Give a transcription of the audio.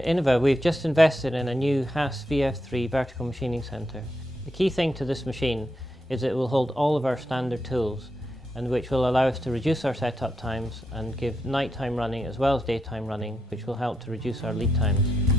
At Innova, we've just invested in a new Haas VF3 vertical machining centre. The key thing to this machine is it will hold all of our standard tools, and which will allow us to reduce our setup times and give nighttime running as well as daytime running, which will help to reduce our lead times.